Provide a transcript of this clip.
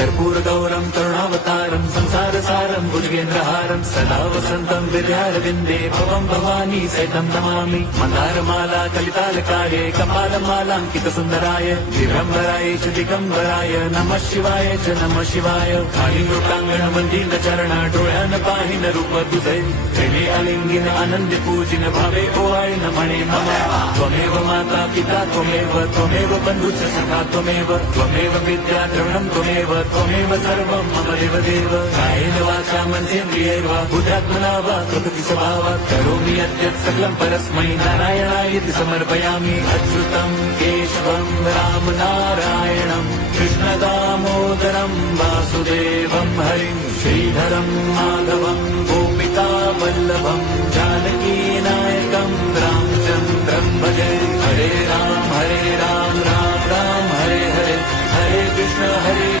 कर्पूरगौरं करुणावतारं संसारसारं भुजगेन्द्रहारं सदा वसन्तं विद्यारविन्दे भवं भवानी सहितं नमामि। मन्दारमाला कलितालकाये कपालमालाङ्कितसुन्दराय दिगम्बराय च दिगम्बराय नमः शिवाय च नमः शिवाय। कालिङ्गोटाङ्गण मन्दिर चरण डोळ्यान पाहिन रूप तुझे प्रेमे अलिंगिन आनंद पूजिन भावे ओवाळी नमणे मम। त्वमेव माता पिता त्वमेव बन्धुश्च सखा त्वमेव विद्या द्रविणं त्वमेव सर्वं मम देवदेव। कायेन वाचा मनसेन्द्रियैर्वा बुद्ध्यात्मना वा प्रकृति स्वभावात् करोमि यद्यत् सकलं परस्मै नारायणायति समर्पयामि। अच्युतं केशवं राम नारायणं कृष्णदामोदरं वासुदेवं हरिं श्रीधरं माधवं गोपिकावल्लभं जानकीनायकं रामचन्द्रं भजे। हरे राम राम राम हरे हरे, हरे कृष्ण हरे